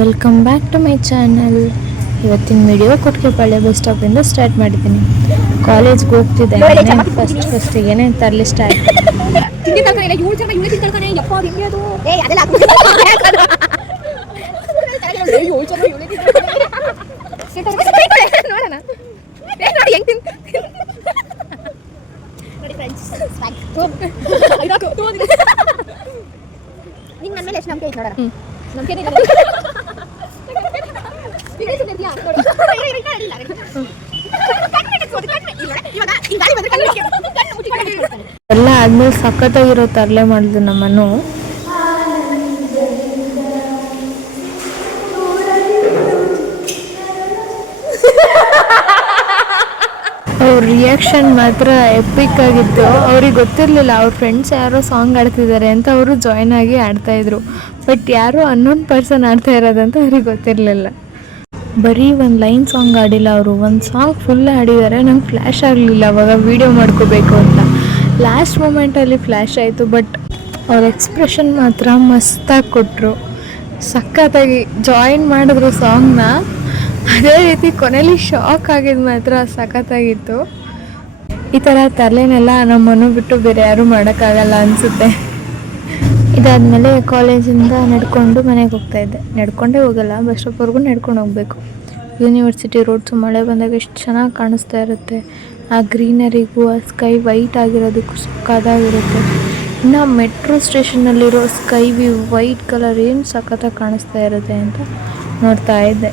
Welcome back to my channel. ಇವತ್ತಿನ video Kottigepalya bus ಸ್ಟಾಪಿಂದ start ಮಾಡಿದ್ದೀನಿ. ಕಾಲೇಜ್ಗೆ ಹೋಗ್ತಿದ್ದೆ ಫಸ್ಟಿಗೆ ತರಲಿ ಸ್ಟಾರ್ಟ್. ನಿಂಗೆ ನನ್ನ ಮೇಲೆ ಎಷ್ಟು ನಂಬಿಕೆ ಐತೆ ನೋಡೋಣ. ನಂಬಿಕೆ ಎಲ್ಲ ಆದ್ಮೇಲೆ ಸಖತ್ತಾಗಿರೋ ತರಲೆ ಮಾಡಿದ್ರು ನಮ್ಮನ್ನು. ಅವ್ರ ರಿಯಾಕ್ಷನ್ ಮಾತ್ರ ಎಪಿಕ್ ಆಗಿತ್ತು. ಅವ್ರಿಗೆ ಗೊತ್ತಿರಲಿಲ್ಲ ಅವ್ರ ಫ್ರೆಂಡ್ಸ್ ಯಾರೋ ಸಾಂಗ್ ಆಡ್ತಿದ್ದಾರೆ ಅಂತ. ಅವರು ಜಾಯ್ನ್ ಆಗಿ ಆಡ್ತಾಯಿದ್ರು. ಬಟ್ ಯಾರೋ ಅನ್ನೋನ್ ಪರ್ಸನ್ ಆಡ್ತಾ ಇರೋದಂತ ಅವ್ರಿಗೆ ಗೊತ್ತಿರಲಿಲ್ಲ. ಬರೀ ಒಂದು ಲೈನ್ ಸಾಂಗ್ ಆಡಿಲ್ಲ ಅವರು, ಒಂದು ಸಾಂಗ್ ಫುಲ್ ಆಡಿದ್ದಾರೆ. ನಂಗೆ ಫ್ಲ್ಯಾಶ್ ಆಗಲಿಲ್ಲ ಅವಾಗ ವೀಡಿಯೋ ಮಾಡ್ಕೋಬೇಕು ಅಂತ. ಲಾಸ್ಟ್ ಮೂಮೆಂಟಲ್ಲಿ ಫ್ಲ್ಯಾಶ್ ಆಯಿತು. ಬಟ್ ಅವ್ರ ಎಕ್ಸ್ಪ್ರೆಷನ್ ಮಾತ್ರ ಮಸ್ತಾಗಿ ಕೊಟ್ಟರು. ಸಖತ್ತಾಗಿ ಜಾಯಿನ್ ಮಾಡಿದ್ರು ಸಾಂಗ್ನ. ಅದೇ ರೀತಿ ಕೊನೆಯಲ್ಲಿ ಶಾಕ್ ಆಗಿದ್ದು ಮಾತ್ರ ಸಖತ್ತಾಗಿತ್ತು. ಈ ಥರ ತರಲೆನೆಲ್ಲ ನಮ್ಮನ್ನು ಬಿಟ್ಟು ಬೇರೆ ಯಾರೂ ಮಾಡೋಕ್ಕಾಗಲ್ಲ ಅನಿಸುತ್ತೆ. ಇದಾದಮೇಲೆ ಕಾಲೇಜಿಂದ ನಡ್ಕೊಂಡು ಮನೆಗೆ ಹೋಗ್ತಾಯಿದ್ದೆ. ನಡ್ಕೊಂಡೇ ಹೋಗಲ್ಲ, ಬಸ್ ಸ್ಟಾಪ್ವರೆಗೂ ನಡ್ಕೊಂಡು ಹೋಗಬೇಕು. ಯೂನಿವರ್ಸಿಟಿ ರೋಡ್ಸು ಮಳೆ ಬಂದಾಗ ಎಷ್ಟು ಚೆನ್ನಾಗಿ ಕಾಣಿಸ್ತಾ ಇರುತ್ತೆ. ಆ ಗ್ರೀನರಿಗೂ ಆ ಸ್ಕೈ ವೈಟ್ ಆಗಿರೋದಕ್ಕೂ ಸಕ್ಕತ್ತಾಗಿರುತ್ತೆ. ಇನ್ನು ಮೆಟ್ರೋ ಸ್ಟೇಷನ್ನಲ್ಲಿರೋ ಸ್ಕೈ ವ್ಯೂ ವೈಟ್ ಕಲರ್ ಏನು ಸಖತ್ತಾಗಿ ಕಾಣಿಸ್ತಾ ಇರುತ್ತೆ ಅಂತ ನೋಡ್ತಾ ಇದ್ದೆ.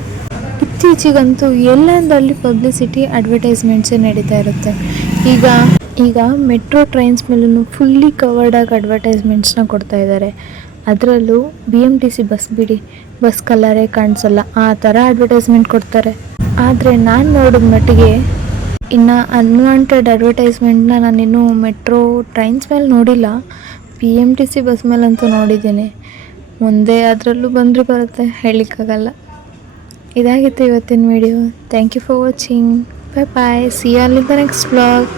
ಇತ್ತೀಚೆಗಂತೂ ಎಲ್ಲಂದಲ್ಲಿ ಪಬ್ಲಿಸಿಟಿ ಅಡ್ವರ್ಟೈಸ್ಮೆಂಟ್ಸೇ ನಡೀತಾ ಇರುತ್ತೆ. ಈಗ ಮೆಟ್ರೋ ಟ್ರೈನ್ಸ್ ಮೇಲೂ ಫುಲ್ಲಿ ಕವರ್ಡಾಗಿ ಅಡ್ವರ್ಟೈಸ್ಮೆಂಟ್ಸ್ನ ಕೊಡ್ತಾ ಇದ್ದಾರೆ. ಅದರಲ್ಲೂ BMTC ಬಸ್ ಬಿಡಿ, ಬಸ್ ಕಲರೇ ಕಾಣಿಸಲ್ಲ, ಆ ಥರ ಅಡ್ವರ್ಟೈಸ್ಮೆಂಟ್ ಕೊಡ್ತಾರೆ. ಆದರೆ ನಾನು ನೋಡಿದ ಮಟ್ಟಿಗೆ ಇನ್ನು ಅನ್ವಾಂಟೆಡ್ ಅಡ್ವರ್ಟೈಸ್ಮೆಂಟ್ನ ನಾನಿನ್ನೂ ಮೆಟ್ರೋ ಟ್ರೈನ್ಸ್ ಮೇಲೆ ನೋಡಿಲ್ಲ. BMTC ಬಸ್ ಮೇಲಂತೂ ನೋಡಿದ್ದೀನಿ. ಮುಂದೆ ಅದರಲ್ಲೂ ಬಂದರೂ ಬರುತ್ತೆ, ಹೇಳಲಿಕ್ಕಾಗಲ್ಲ. ಇದಾಗಿತ್ತು ಇವತ್ತಿನ video. Thank you for watching. Bye bye. See you all in the next vlog.